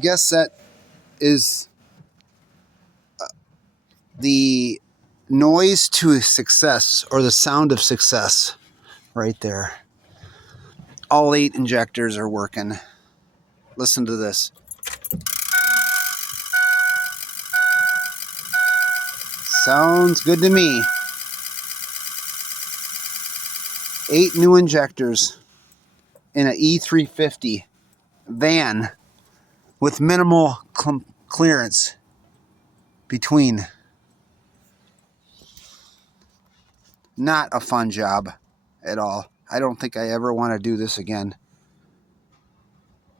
guess that is the noise to success, or the sound of success right there. All 8 injectors are working. Listen to this. Sounds good to me. 8 new injectors in an E350 van with minimal clearance between. Not a fun job at all. I don't think I ever want to do this again.